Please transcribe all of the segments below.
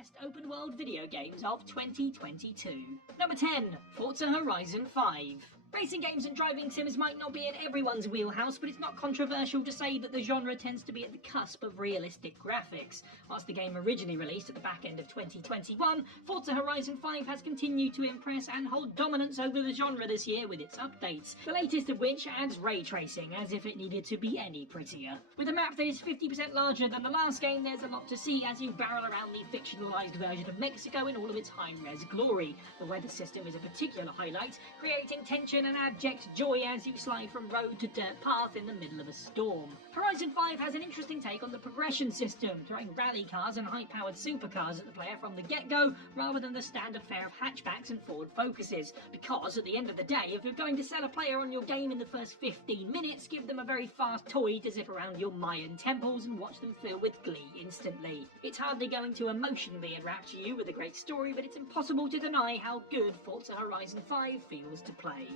best open-world video games of 2022. Number 10. Forza Horizon 5. Racing games and driving sims might not be in everyone's wheelhouse, but it's not controversial to say that the genre tends to be at the cusp of realistic graphics. Whilst the game originally released at the back end of 2021, Forza Horizon 5 has continued to impress and hold dominance over the genre this year with its updates, the latest of which adds ray tracing, as if it needed to be any prettier. With a map that is 50% larger than the last game, there's a lot to see as you barrel around the fictionalized version of Mexico in all of its high-res glory. The weather system is a particular highlight, creating tension and abject joy as you slide from road to dirt path in the middle of a storm. Horizon 5 has an interesting take on the progression system, throwing rally cars and high-powered supercars at the player from the get-go, rather than the standard fare of hatchbacks and Ford Focuses. Because, at the end of the day, if you're going to sell a player on your game in the first 15 minutes, give them a very fast toy to zip around your Mayan temples and watch them fill with glee instantly. It's hardly going to emotionally enrapture you with a great story, but it's impossible to deny how good Forza Horizon 5 feels to play.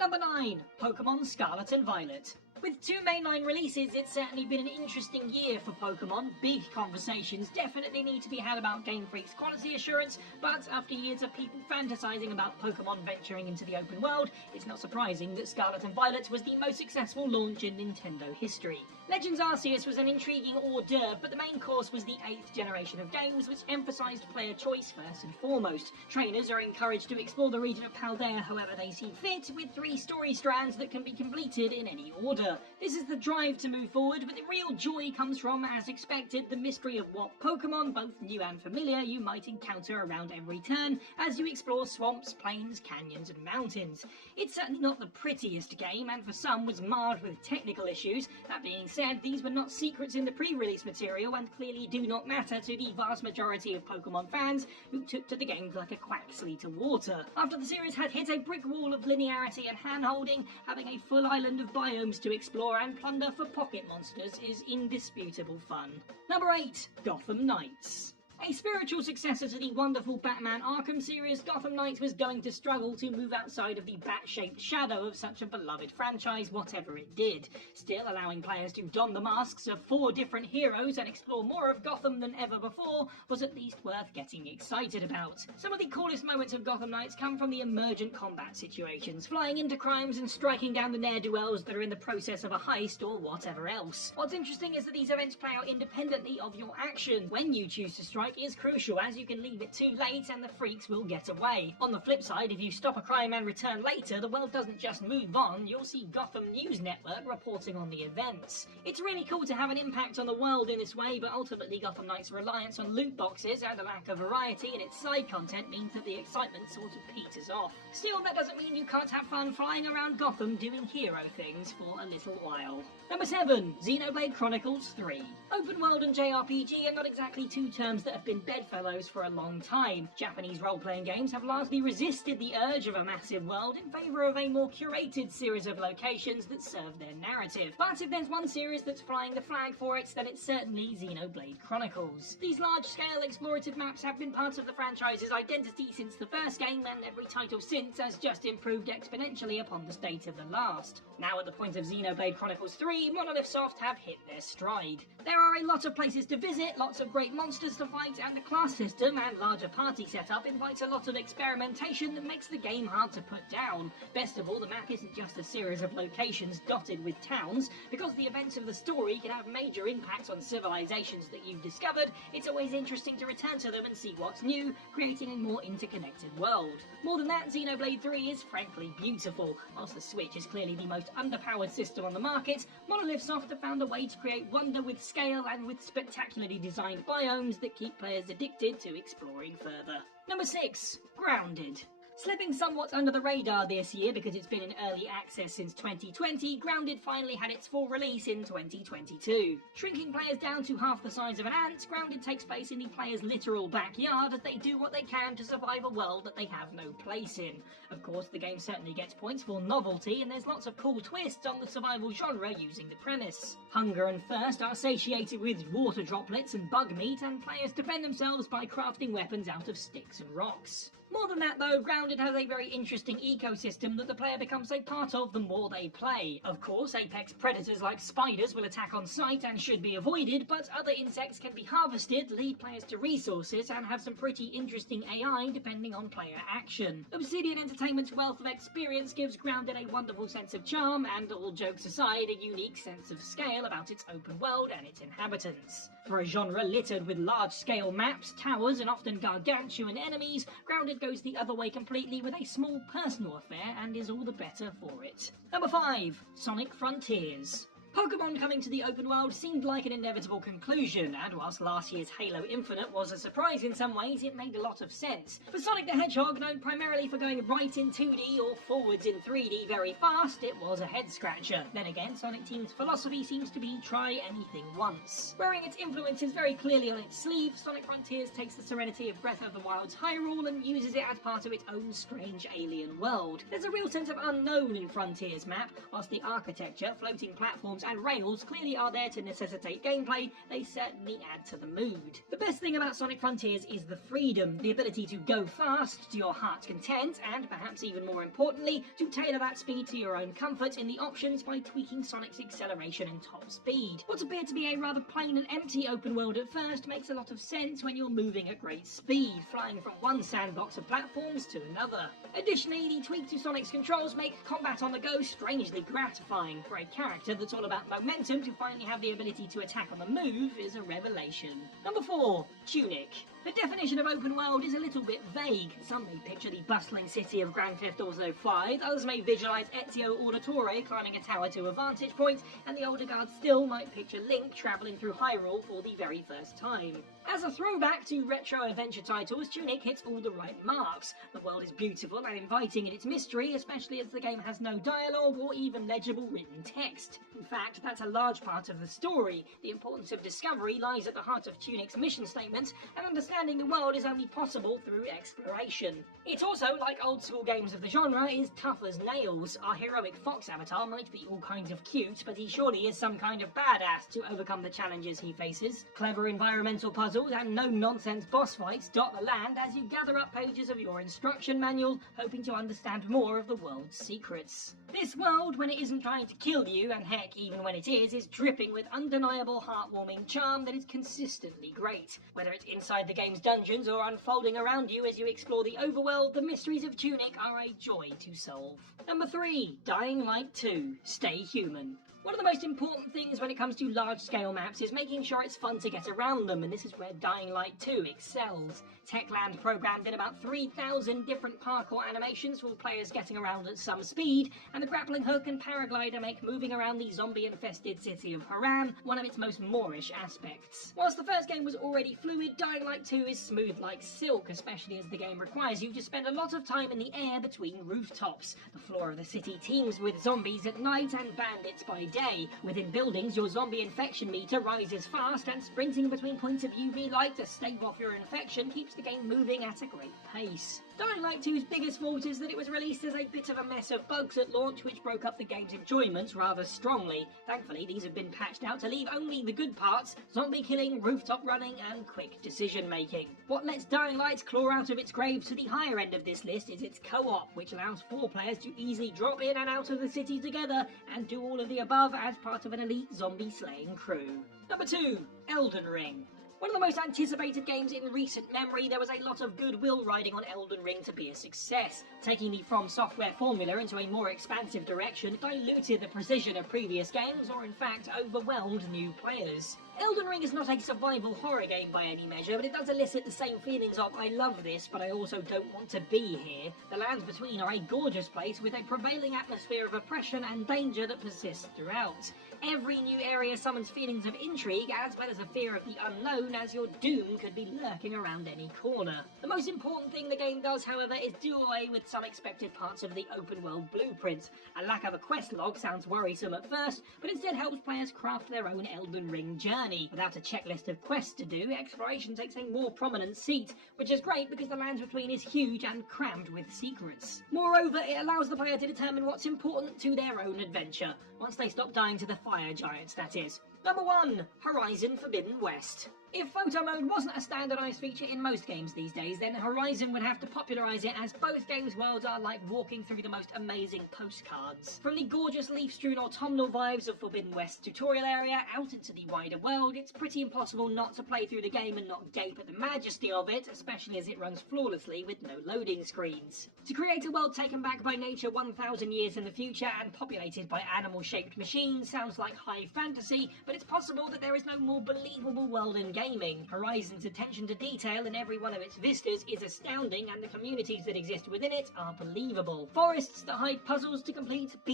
Number 9. Pokemon Scarlet and Violet. With two mainline releases, it's certainly been an interesting year for Pokemon. Big conversations definitely need to be had about Game Freak's quality assurance, but after years of people fantasizing about Pokemon venturing into the open world, it's not surprising that Scarlet and Violet was the most successful launch in Nintendo history. Legends Arceus was an intriguing hors d'oeuvre, but the main course was the 8th generation of games, which emphasized player choice first and foremost. Trainers are encouraged to explore the region of Paldea however they see fit, with 3 story strands that can be completed in any order. This is the drive to move forward, but the real joy comes from, as expected, the mystery of what Pokemon, both new and familiar, you might encounter around every turn as you explore swamps, plains, canyons and mountains. It's certainly not the prettiest game, and for some was marred with technical issues. That being said, these were not secrets in the pre-release material and clearly do not matter to the vast majority of Pokemon fans who took to the games like a quacksley to water. After the series had hit a brick wall of linearity and hand-holding, having a full island of biomes to explore and plunder for pocket monsters is indisputable fun. Number 8. Gotham Knights. A spiritual successor to the wonderful Batman Arkham series, Gotham Knights was going to struggle to move outside of the bat-shaped shadow of such a beloved franchise, whatever it did. Still, allowing players to don the masks of 4 different heroes and explore more of Gotham than ever before was at least worth getting excited about. Some of the coolest moments of Gotham Knights come from the emergent combat situations, flying into crimes and striking down the ne'er-do-wells that are in the process of a heist or whatever else. What's interesting is that these events play out independently of your action. When you choose to strike is crucial, as you can leave it too late and the freaks will get away. On the flip side, if you stop a crime and return later, the world doesn't just move on, you'll see Gotham News Network reporting on the events. It's really cool to have an impact on the world in this way, but ultimately Gotham Knights' reliance on loot boxes and a lack of variety in its side content means that the excitement sort of peters off. Still, that doesn't mean you can't have fun flying around Gotham doing hero things for a little while. Number 7. Xenoblade Chronicles 3. Open world and JRPG are not exactly two terms that have been bedfellows for a long time. Japanese role-playing games have largely resisted the urge of a massive world in favour of a more curated series of locations that serve their narrative. But if there's one series that's flying the flag for it, then it's certainly Xenoblade Chronicles. These large-scale explorative maps have been part of the franchise's identity since the first game, and every title since has just improved exponentially upon the state of the last. Now at the point of Xenoblade Chronicles 3, Monolith Soft have hit their stride. There are a lot of places to visit, lots of great monsters to fight, and the class system and larger party setup invites a lot of experimentation that makes the game hard to put down. Best of all, the map isn't just a series of locations dotted with towns. Because the events of the story can have major impacts on civilizations that you've discovered, it's always interesting to return to them and see what's new, creating a more interconnected world. More than that, Xenoblade 3 is frankly beautiful. Whilst the Switch is clearly the most underpowered system on the market, Monolith Soft have found a way to create wonder with scale and with spectacularly designed biomes that keep players addicted to exploring further. Number 6. Grounded. Slipping somewhat under the radar this year because it's been in early access since 2020, Grounded finally had its full release in 2022. Shrinking players down to half the size of an ant, Grounded takes place in the player's literal backyard as they do what they can to survive a world that they have no place in. Of course, the game certainly gets points for novelty, and there's lots of cool twists on the survival genre using the premise. Hunger and thirst are satiated with water droplets and bug meat, and players defend themselves by crafting weapons out of sticks and rocks. More than that though, Grounded has a very interesting ecosystem that the player becomes a part of the more they play. Of course, apex predators like spiders will attack on sight and should be avoided, but other insects can be harvested, lead players to resources, and have some pretty interesting AI depending on player action. Obsidian Entertainment's wealth of experience gives Grounded a wonderful sense of charm, and all jokes aside, a unique sense of scale about its open world and its inhabitants. For a genre littered with large-scale maps, towers, and often gargantuan enemies, Grounded goes the other way completely with a small personal affair and is all the better for it. Number 5. Sonic Frontiers. Pokemon coming to the open world seemed like an inevitable conclusion, and whilst last year's Halo Infinite was a surprise in some ways, it made a lot of sense. For Sonic the Hedgehog, known primarily for going right in 2D or forwards in 3D very fast, it was a head-scratcher. Then again, Sonic Team's philosophy seems to be try anything once. Wearing its influences very clearly on its sleeve, Sonic Frontiers takes the serenity of Breath of the Wild's Hyrule and uses it as part of its own strange alien world. There's a real sense of unknown in Frontiers map, whilst the architecture, floating platforms, and rails clearly are there to necessitate gameplay, they certainly add to the mood. The best thing about Sonic Frontiers is the freedom, the ability to go fast to your heart's content, and perhaps even more importantly, to tailor that speed to your own comfort in the options by tweaking Sonic's acceleration and top speed. What appeared to be a rather plain and empty open world at first makes a lot of sense when you're moving at great speed, flying from one sandbox of platforms to another. Additionally, the tweak to Sonic's controls make combat on the go strangely gratifying. For a character that's all about momentum, to finally have the ability to attack on the move is a revelation. Number 4. Tunic. The definition of open world is a little bit vague. Some may picture the bustling city of Grand Theft Auto 5, others may visualise Ezio Auditore climbing a tower to a vantage point, and the older guard still might picture Link travelling through Hyrule for the very first time. As a throwback to retro adventure titles, Tunic hits all the right marks. The world is beautiful and inviting in its mystery, especially as the game has no dialogue or even legible written text. In fact, that's a large part of the story. The importance of discovery lies at the heart of Tunic's mission statement, and understanding the world is only possible through exploration. It also, like old school games of the genre, is tough as nails. Our heroic fox avatar might be all kinds of cute, but he surely is some kind of badass to overcome the challenges he faces. Clever environmental puzzles and no-nonsense boss fights dot the land as you gather up pages of your instruction manual, hoping to understand more of the world's secrets. This world, when it isn't trying to kill you, and heck, even when it is dripping with undeniable heartwarming charm that is consistently great. Whether it's inside the game's dungeons or unfolding around you as you explore the overworld, the mysteries of Tunic are a joy to solve. Number 3. Dying Light 2. Stay Human. One of the most important things when it comes to large-scale maps is making sure it's fun to get around them, and this is where Dying Light 2 excels. Techland programmed in about 3,000 different parkour animations for players getting around at some speed, and the grappling hook and paraglider make moving around the zombie-infested city of Haran one of its most Moorish aspects. Whilst the first game was already fluid, Dying Light 2 is smooth like silk, especially as the game requires you to spend a lot of time in the air between rooftops. The floor of the city teems with zombies at night and bandits by day. Within buildings, your zombie infection meter rises fast, and sprinting between points of UV light to stave off your infection keeps the game moving at a great pace. Dying Light 2's biggest fault is that it was released as a bit of a mess of bugs at launch, which broke up the game's enjoyment rather strongly. Thankfully, these have been patched out to leave only the good parts: zombie killing, rooftop running, and quick decision making. What lets Dying Light claw out of its grave to the higher end of this list is its co-op, which allows 4 players to easily drop in and out of the city together and do all of the above as part of an elite zombie slaying crew. Number 2. Elden Ring. One of the most anticipated games in recent memory, there was a lot of goodwill riding on Elden Ring to be a success. Taking the From Software formula into a more expansive direction diluted the precision of previous games, or in fact overwhelmed new players. Elden Ring is not a survival horror game by any measure, but it does elicit the same feelings of "I love this, but I also don't want to be here." The lands between are a gorgeous place with a prevailing atmosphere of oppression and danger that persists throughout. Every new area summons feelings of intrigue as well as a fear of the unknown, as your doom could be lurking around any corner. The most important thing the game does, however, is do away with some expected parts of the open world blueprint. A lack of a quest log sounds worrisome at first, but instead helps players craft their own Elden Ring journey. Without a checklist of quests to do, exploration takes a more prominent seat, which is great because the lands between is huge and crammed with secrets. Moreover, it allows the player to determine what's important to their own adventure, once they stop dying to the fire giants, that is. Number 1. Horizon Forbidden West. If photo mode wasn't a standardised feature in most games these days, then Horizon would have to popularise it, as both games' worlds are like walking through the most amazing postcards. From the gorgeous leaf-strewn autumnal vibes of Forbidden West's tutorial area out into the wider world, it's pretty impossible not to play through the game and not gape at the majesty of it, especially as it runs flawlessly with no loading screens. To create a world taken back by nature 1,000 years in the future and populated by animal-shaped machines sounds like high fantasy, but it's possible that there is no more believable world in gaming. Horizon's attention to detail in every one of its vistas is astounding, and the communities that exist within it are believable. Forests that hide puzzles to complete,